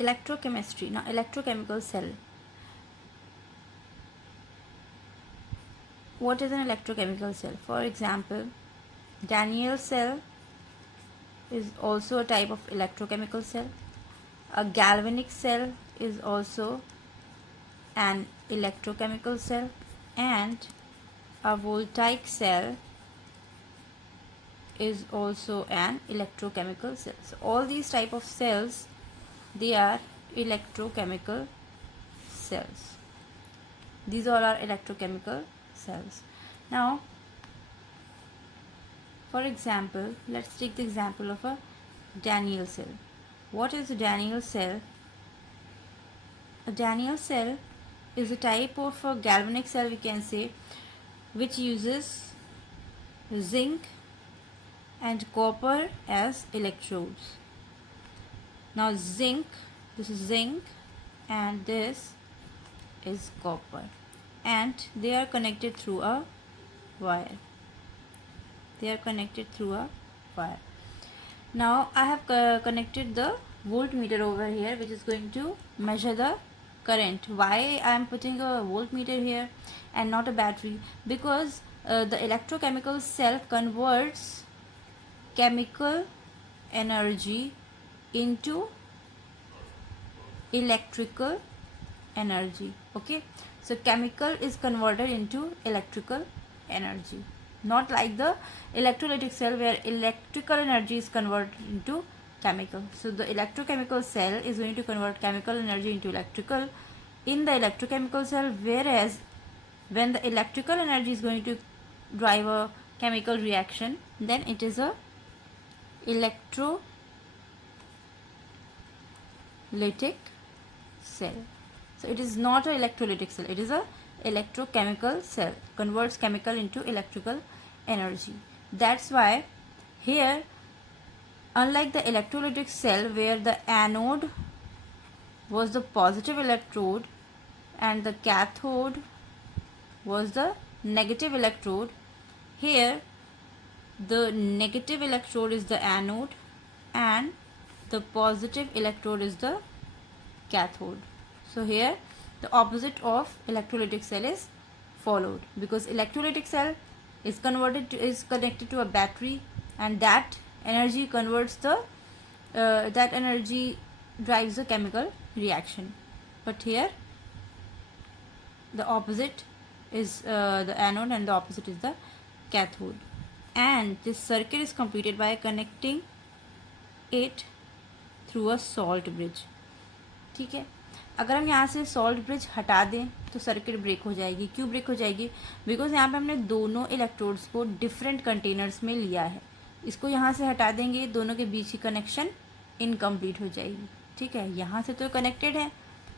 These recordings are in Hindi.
electrochemistry. Now, electrochemical cell. What is an electrochemical cell? For example, Daniell cell is also a type of electrochemical cell. A galvanic cell is also an electrochemical cell, and a voltaic cell is also an electrochemical cell. So all these type of cells, they are electrochemical cells. These all are electrochemical cells. Now, for example, let's take the example of a Daniell cell. What is a Daniell cell? A Daniell cell is a type of a galvanic cell, we can say, which uses zinc and copper as electrodes. Now zinc, this is zinc and this is copper, and they are connected through a wire. They are connected through a wire. Now I have connected the voltmeter over here, which is going to measure the current. Why I am putting a voltmeter here and not a battery? Because the electrochemical cell converts chemical energy into electrical energy. Okay, so chemical is converted into electrical energy, not like the electrolytic cell where electrical energy is converted into chemical. So the electrochemical cell is going to convert chemical energy into electrical in the electrochemical cell, whereas when the electrical energy is going to drive a chemical reaction, then it is a electrolytic cell. So it is not an electrolytic cell, it is a electrochemical cell, converts chemical into electrical energy. That's why here, unlike the electrolytic cell where the anode was the positive electrode and the cathode was the negative electrode, here the negative electrode is the anode and the positive electrode is the cathode. So here the opposite of electrolytic cell is followed, because electrolytic cell is connected to a battery, and that energy converts the that energy drives the chemical reaction. But here the opposite is the anode and the opposite is the cathode. And this circuit is completed by connecting it through a salt bridge. ठीक है, अगर हम यहाँ से सॉल्ट ब्रिज हटा दें तो सर्किट ब्रेक हो जाएगी. क्यों ब्रेक हो जाएगी? बिकॉज यहाँ पे हमने दोनों इलेक्ट्रोड्स को डिफरेंट कंटेनर्स में लिया है. इसको यहाँ से हटा देंगे, दोनों के बीच की कनेक्शन इनकम्प्लीट हो जाएगी. ठीक है, यहाँ से तो कनेक्टेड है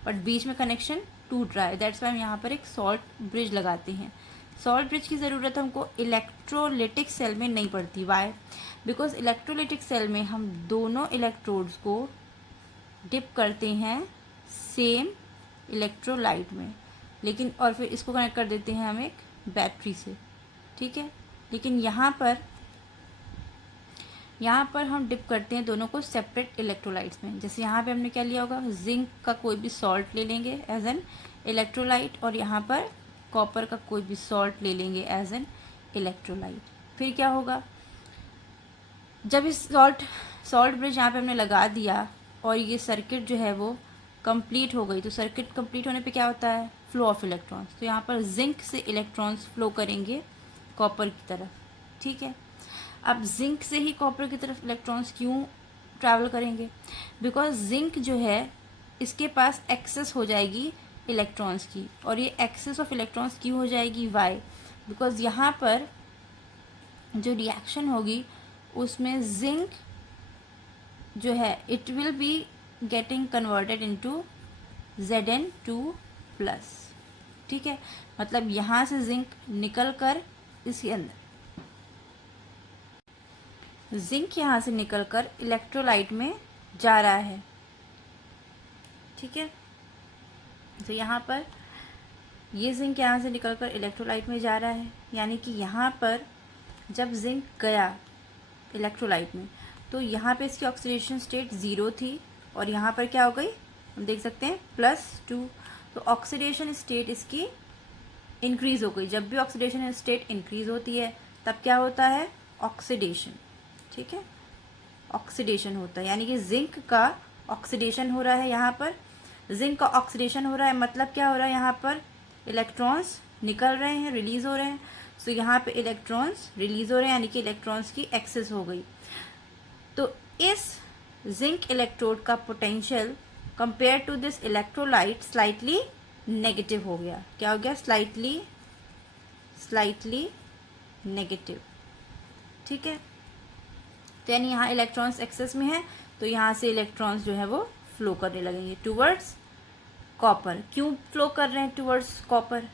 बट बीच में कनेक्शन टूट रहा है. दैट्स वाई हम यहाँ पर एक सॉल्ट ब्रिज लगाते हैं. सॉल्ट ब्रिज की ज़रूरत हमको इलेक्ट्रोलिटिक सेल में नहीं पड़ती. वाई? बिकॉज इलेक्ट्रोलिटिक सेल में हम दोनों इलेक्ट्रोड्स को डिप करते हैं सेम इलेक्ट्रोलाइट में, लेकिन और फिर इसको कनेक्ट कर देते हैं हम एक बैटरी से. ठीक है, लेकिन यहाँ पर हम डिप करते हैं दोनों को सेपरेट इलेक्ट्रोलाइट्स में. जैसे यहाँ पे हमने क्या लिया होगा, जिंक का कोई भी सॉल्ट ले लेंगे एज एन इलेक्ट्रोलाइट, और यहाँ पर कॉपर का कोई भी सॉल्ट ले लेंगे एज एन इलेक्ट्रोलाइट. फिर क्या होगा, जब इस सॉल्ट ब्रिज यहाँ पे हमने लगा दिया और ये सर्किट जो है वो कंप्लीट हो गई, तो सर्किट कंप्लीट होने पे क्या होता है, फ्लो ऑफ इलेक्ट्रॉन्स. तो यहाँ पर जिंक से इलेक्ट्रॉन्स फ्लो करेंगे कॉपर की तरफ. ठीक है, अब जिंक से ही कॉपर की तरफ इलेक्ट्रॉन्स क्यों ट्रैवल करेंगे? बिकॉज जिंक जो है इसके पास एक्सेस हो जाएगी इलेक्ट्रॉन्स की, और ये एक्सेस ऑफ इलेक्ट्रॉन्स क्यों हो जाएगी? वाई? बिकॉज यहाँ पर जो रिएक्शन होगी उसमें जिंक जो है it will be getting converted into Zn2+. ठीक है, मतलब यहाँ से जिंक निकल कर इसके अंदर, जिंक यहाँ से निकलकर इलेक्ट्रोलाइट में जा रहा है. ठीक है, तो यहाँ पर ये जिंक यहाँ से निकलकर इलेक्ट्रोलाइट में जा रहा है, यानी कि यहाँ पर जब जिंक गया इलेक्ट्रोलाइट में तो यहाँ पे इसकी ऑक्सीडेशन स्टेट 0 थी और यहाँ पर क्या हो गई, हम देख सकते हैं +2। तो ऑक्सीडेशन स्टेट इसकी इंक्रीज हो गई। जब भी ऑक्सीडेशन स्टेट इंक्रीज होती है तब क्या होता है, ऑक्सीडेशन। ठीक है, ऑक्सीडेशन होता है, यानी कि जिंक का ऑक्सीडेशन हो रहा है। यहाँ पर जिंक का ऑक्सीडेशन हो रहा है, मतलब क्या हो रहा है, यहाँ पर इलेक्ट्रॉन्स निकल रहे हैं, रिलीज हो रहे हैं। तो यहाँ पे इलेक्ट्रॉन्स रिलीज हो रहे हैं, यानी कि इलेक्ट्रॉन्स की एक्सेस हो गई। तो इस जिंक इलेक्ट्रोड का potential compare to this electrolyte slightly negative हो गया। क्या हो गया, स्लाइटली नेगेटिव। ठीक है, तो यानी यहाँ इलेक्ट्रॉन्स एक्सेस में है, तो यहाँ से इलेक्ट्रॉन्स जो है वो फ्लो करने लगेंगे टूवर्ड्स कॉपर। क्यों फ्लो कर रहे हैं टूवर्ड्स कॉपर,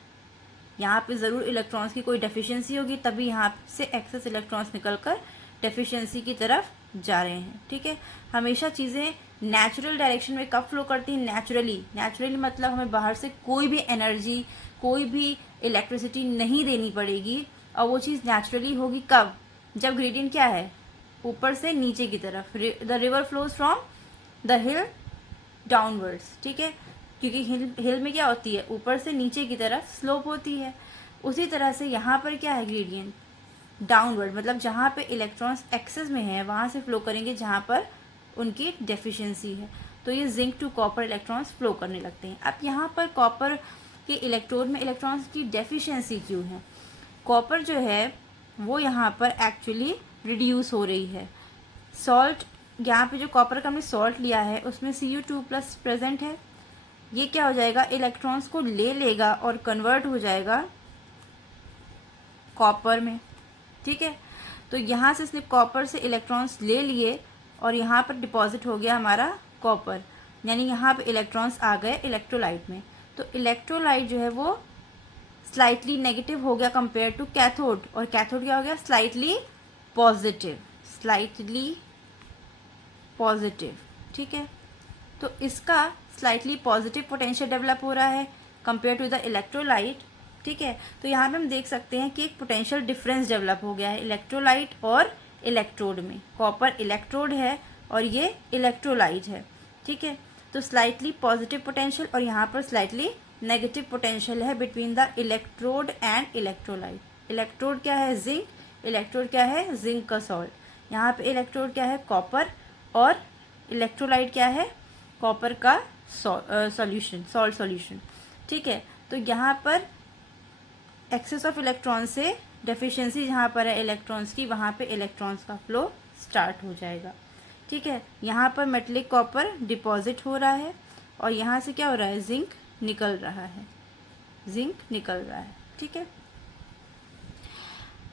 यहाँ पे ज़रूर इलेक्ट्रॉन्स की कोई डेफिशिएंसी होगी, तभी यहाँ से एक्सेस इलेक्ट्रॉन्स निकलकर डेफिशिएंसी की तरफ जा रहे हैं। ठीक है, हमेशा चीज़ें नेचुरल डायरेक्शन में कब फ्लो करती हैं, नेचुरली मतलब हमें बाहर से कोई भी एनर्जी, कोई भी इलेक्ट्रिसिटी नहीं देनी पड़ेगी, और वो चीज़ नेचुरली होगी कब, जब ग्रेडियंट क्या है, ऊपर से नीचे की तरफ। The river flows from the hill downwards. ठीक है, क्योंकि हिल में क्या होती है, ऊपर से नीचे की तरफ स्लोप होती है। उसी तरह से यहाँ पर क्या है, ग्रेडियंट डाउनवर्ड, मतलब जहाँ पे इलेक्ट्रॉन्स एक्सेस में है वहाँ से फ्लो करेंगे जहाँ पर उनकी डेफिशिएंसी है। तो ये zinc to copper electrons flow करने लगते हैं। अब यहाँ पर कॉपर के इलेक्ट्रोड में इलेक्ट्रॉन्स की डेफिशिएंसी क्यों है, कॉपर जो है वो यहाँ पर एक्चुअली रिड्यूस हो रही है। सॉल्ट, यहाँ पे जो कॉपर का हमने सॉल्ट लिया है उसमें Cu2+ प्रेजेंट है। ये क्या हो जाएगा, इलेक्ट्रॉन्स को ले लेगा और कन्वर्ट हो जाएगा कॉपर में। ठीक है, तो यहाँ से इसने कॉपर से इलेक्ट्रॉन्स ले लिए और यहाँ पर डिपॉजिट हो गया हमारा कॉपर, यानी यहाँ पे इलेक्ट्रॉन्स आ गए इलेक्ट्रोलाइट में। तो इलेक्ट्रोलाइट जो है वो स्लाइटली नेगेटिव हो गया कंपेयर टू कैथोड, और कैथोड क्या हो गया, स्लाइटली पॉजिटिव। ठीक है, तो इसका स्लाइटली पॉजिटिव पोटेंशियल डेवलप हो रहा है कंपेयर टू द इलेक्ट्रोलाइट। ठीक है, तो यहाँ पे हम देख सकते हैं कि एक पोटेंशियल डिफरेंस डेवलप हो गया है इलेक्ट्रोलाइट और इलेक्ट्रोड में। कॉपर इलेक्ट्रोड है और ये इलेक्ट्रोलाइट है। ठीक है, तो स्लाइटली पॉजिटिव पोटेंशियल और यहाँ पर स्लाइटली नेगेटिव पोटेंशियल है between the electrode and electrolyte. Electrode क्या है, जिंक, इलेक्ट्रोड क्या है, जिंक का सॉल्ट। यहाँ पे इलेक्ट्रोड क्या है, कॉपर, और इलेक्ट्रोलाइट क्या है, कॉपर का सॉल्यूशन, सॉल्ट सॉल्यूशन। ठीक है, तो यहाँ पर एक्सेस ऑफ इलेक्ट्रॉन से डेफिशिएंसी जहाँ पर है इलेक्ट्रॉन्स की, वहाँ पे इलेक्ट्रॉन्स का फ्लो स्टार्ट हो जाएगा। ठीक है, यहाँ पर मेटलिक कॉपर डिपॉजिट हो रहा है और यहाँ से क्या हो रहा है, जिंक निकल रहा है। ठीक है,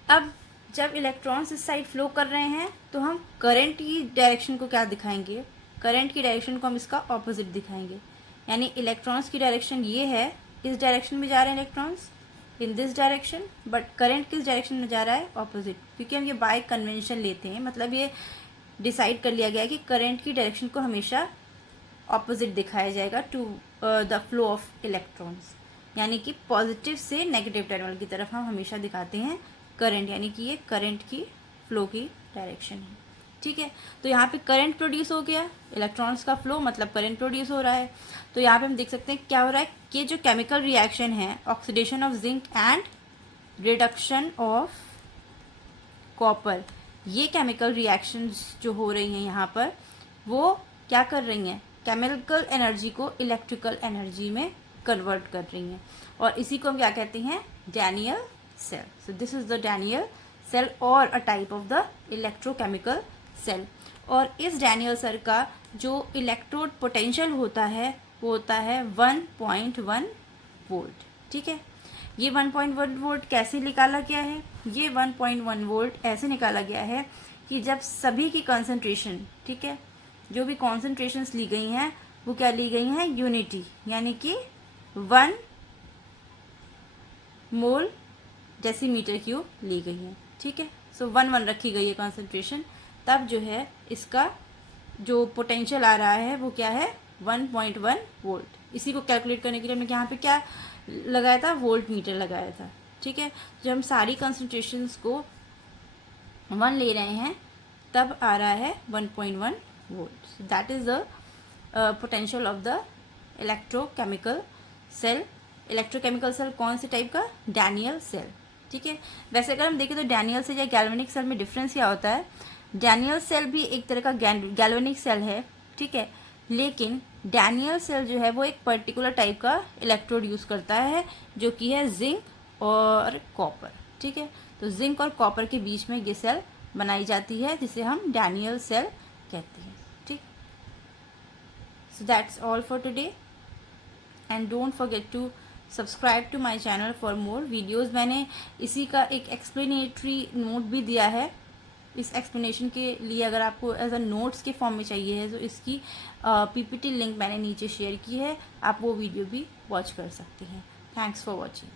अब जब इलेक्ट्रॉन्स इस साइड फ्लो कर रहे हैं तो हम करंट की डायरेक्शन को क्या दिखाएंगे, करंट की डायरेक्शन को हम इसका ऑपोजिट दिखाएंगे। यानी इलेक्ट्रॉन्स की डायरेक्शन ये है, इस डायरेक्शन में जा रहे हैं electrons, in this direction, but current किस डायरेक्शन में जा रहा है, ऑपोजिट। क्योंकि हम ये बाय कन्वेंशन लेते हैं, मतलब ये डिसाइड कर लिया गया है कि करंट की डायरेक्शन को हमेशा ऑपोजिट दिखाया जाएगा to the flow of electrons, यानी कि पॉजिटिव से नेगेटिव टर्मिनल की तरफ हम हमेशा दिखाते हैं करंट, यानी कि ये करंट की फ्लो की डायरेक्शन है। ठीक है, तो यहाँ पे करंट प्रोड्यूस हो गया, इलेक्ट्रॉन्स का फ्लो मतलब करंट प्रोड्यूस हो रहा है। तो यहाँ पे हम देख सकते हैं क्या हो रहा है कि जो केमिकल रिएक्शन है, oxidation of zinc and reduction of copper, ये केमिकल रिएक्शंस जो हो रही हैं यहाँ पर, वो क्या कर रही हैं, केमिकल एनर्जी को इलेक्ट्रिकल एनर्जी में कन्वर्ट कर रही हैं, और इसी को हम क्या कहते हैं, Daniell cell. So this is the Daniell cell और a type of the electrochemical cell. और इस डैनियल सेल का जो इलेक्ट्रोड पोटेंशियल होता है वो होता है 1.1 वोल्ट। ठीक है, ये 1.1 वोल्ट कैसे निकाला गया है, ये 1.1 वोल्ट ऐसे निकाला गया है कि जब सभी की कंसंट्रेशन, ठीक है, जो भी कॉन्सेंट्रेशंस ली गई हैं वो क्या ली गई हैं, यूनिटी, यानी कि 1 मोल डेसीमीटर क्यूब ली गई है। ठीक है, सो 1 रखी गई है कॉन्सेंट्रेशन, तब जो है इसका जो पोटेंशियल आ रहा है वो क्या है, 1.1 वोल्ट। इसी को कैलकुलेट करने के लिए हमने यहाँ पे क्या लगाया था, वोल्ट मीटर लगाया था। ठीक है, जब हम सारी कंसंट्रेशंस को 1 ले रहे हैं तब आ रहा है 1.1 volt. That is the potential of the electrochemical cell. Electrochemical cell कौन से टाइप का? Daniell cell. ठीक है, वैसे अगर हम देखें तो डैनियल सेल या गैल्वेनिक सेल में डिफरेंस क्या होता है? डैनियल सेल भी एक तरह का गैल्वेनिक सेल है, ठीक है, लेकिन डैनियल सेल जो है वो एक पर्टिकुलर टाइप का इलेक्ट्रोड यूज़ करता है जो कि है जिंक और कॉपर। ठीक है, तो जिंक और कॉपर के बीच में ये सेल बनाई जाती है जिसे हम डैनियल सेल कहते हैं। ठीक, so that's all for today and don't forget to subscribe to my channel for more videos. मैंने इसी का एक एक्सप्लेनेटरी नोट भी दिया है। इस एक्सप्लेनेशन के लिए अगर आपको एज अ नोट्स के फॉर्म में चाहिए है तो इसकी पीपीटी लिंक मैंने नीचे शेयर की है, आप वो वीडियो भी वॉच कर सकते हैं। Thanks for watching.